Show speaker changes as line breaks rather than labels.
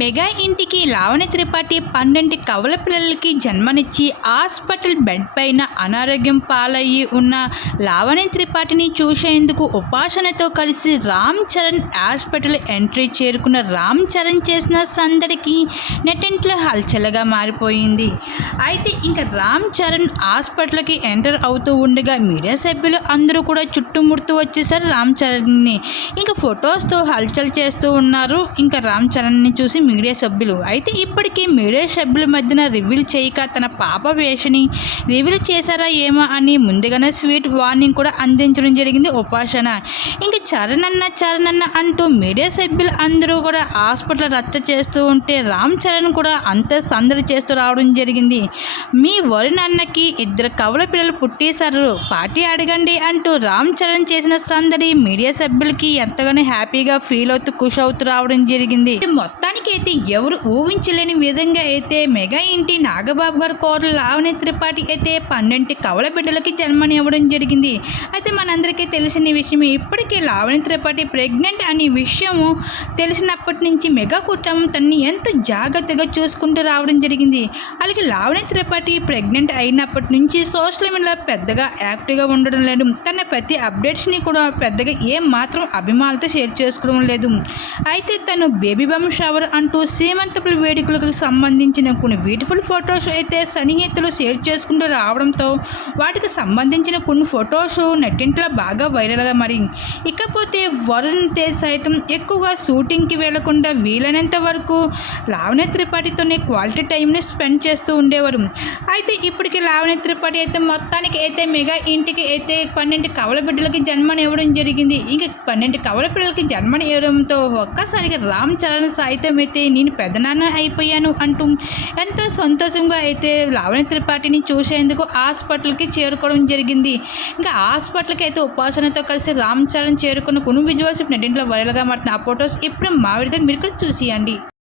Mega ఇంటికి లావణ్య త్రిపాఠి పన్నెండు కవల పిల్లలకి జన్మనిచ్చి హాస్పిటల్ బెడ్ పైన అనారోగ్యం పాలయ్యి ఉన్న లావణ్య త్రిపాఠిని చూసేందుకు ఉపాసనతో కలిసి రామ్ చరణ్ హాస్పిటల్ ఎంట్రీ చేరుకున్న రామ్ చరణ్ చేసిన సందడికి నెటింట్లో హల్చలగా మారిపోయింది. అయితే ఇంకా రామ్ చరణ్ హాస్పిటల్కి ఎంటర్ అవుతూ ఉండగా మీడియా సభ్యులు అందరూ కూడా చుట్టుముడుతూ వచ్చేసారు రామ్ చరణ్ని. ఇంకా ఫొటోస్తో హల్చల్ చేస్తూ ఉన్నారు. ఇంకా రామ్ చరణ్ని చూసి మీడియా సభ్యులు. అయితే ఇప్పటికీ మీడియా సభ్యుల మధ్యన రివీల్ చేయక తన పాప వేషని రివీల్ చేశారా ఏమో అని ముందుగానే స్వీట్ వార్నింగ్ కూడా అందించడం జరిగింది ఉపాసన. ఇంకా చరణన్న చరణన్న అంటూ మీడియా సభ్యులు అందరూ కూడా హాస్పిటల్ రచ్చ చేస్తూ ఉంటే రామ్ చరణ్ కూడా అంత సందడి చేస్తూ రావడం జరిగింది. మీ వరుణ్ అన్నకి ఇద్దరు కవల పిల్లలు పుట్టేశారు. పార్టీ అడగండి అంటూ రామ్ చరణ్ చేసిన సందడి మీడియా సభ్యులకి ఎంతగానో హ్యాపీగా ఫీల్ అవుతూ ఖుష్ అవుతూ రావడం జరిగింది. మొత్తానికి అయితే ఎవరు ఊహించలేని విధంగా అయితే మెగా ఇంటి నాగబాబు గారు కోరలు లావణ్య త్రిపాఠి అయితే పన్నెండు కవల బిడ్డలకి జన్మనివ్వడం జరిగింది. అయితే మనందరికీ తెలిసిన విషయమే ఇప్పటికీ లావణ్య త్రిపాఠి ప్రెగ్నెంట్ అనే విషయము తెలిసినప్పటి నుంచి మెగా కుటుంబం తన్ని ఎంతో జాగ్రత్తగా చూసుకుంటూ రావడం జరిగింది. అలాగే లావణ్య త్రిపాఠి ప్రెగ్నెంట్ అయినప్పటి నుంచి సోషల్ మీడియాలో పెద్దగా యాక్టివ్గా ఉండడం లేదు. తన ప్రతి అప్డేట్స్ని కూడా పెద్దగా ఏం మాత్రం అభిమానులతో షేర్ చేసుకోవడం లేదు. అయితే తను బేబీ బమ్ షవర్ అంటూ సీమంతపుల వేడుకలకు సంబంధించిన కొన్ని బ్యూటిఫుల్ ఫొటోస్ అయితే సన్నిహితులు షేర్ చేసుకుంటూ రావడంతో వాటికి సంబంధించిన కొన్ని ఫొటోస్ నెట్టింట్లో బాగా వైరల్గా మరి. ఇకపోతే వరుణ్ తేజ్ సైతం ఎక్కువగా షూటింగ్కి వెళ్ళకుండా వీలైనంత వరకు లావణ్య త్రిపాఠితోనే క్వాలిటీ టైంని స్పెండ్ చేస్తూ ఉండేవారు. అయితే ఇప్పటికి లావణ్య త్రిపాఠి అయితే మొత్తానికి అయితే మెగా ఇంటికి అయితే పన్నెండు కవల బిడ్డలకి జన్మనివ్వడం జరిగింది. ఇంకా పన్నెండు కవల పిల్లలకి జన్మనివ్వడంతో ఒక్కసారిగా రామ్ చరణ్ సైతం అయితే నేను పెద్దనాన్న అయిపోయాను అంటూ ఎంతో సంతోషంగా అయితే లావణ్య త్రిపాఠిని చూసేందుకు హాస్పిటల్కి చేరుకోవడం జరిగింది. ఇంకా హాస్పిటల్కి అయితే ఉపాసనతో కలిసి రామ్ చరణ్ చేరుకున్న కొన్ని విజువల్స్ నెట్టింట్లో వైరల్గా మారుతున్న ఆ ఫొటోస్ ఇప్పుడు మా విడుదల మీరు కూడా చూసియండి.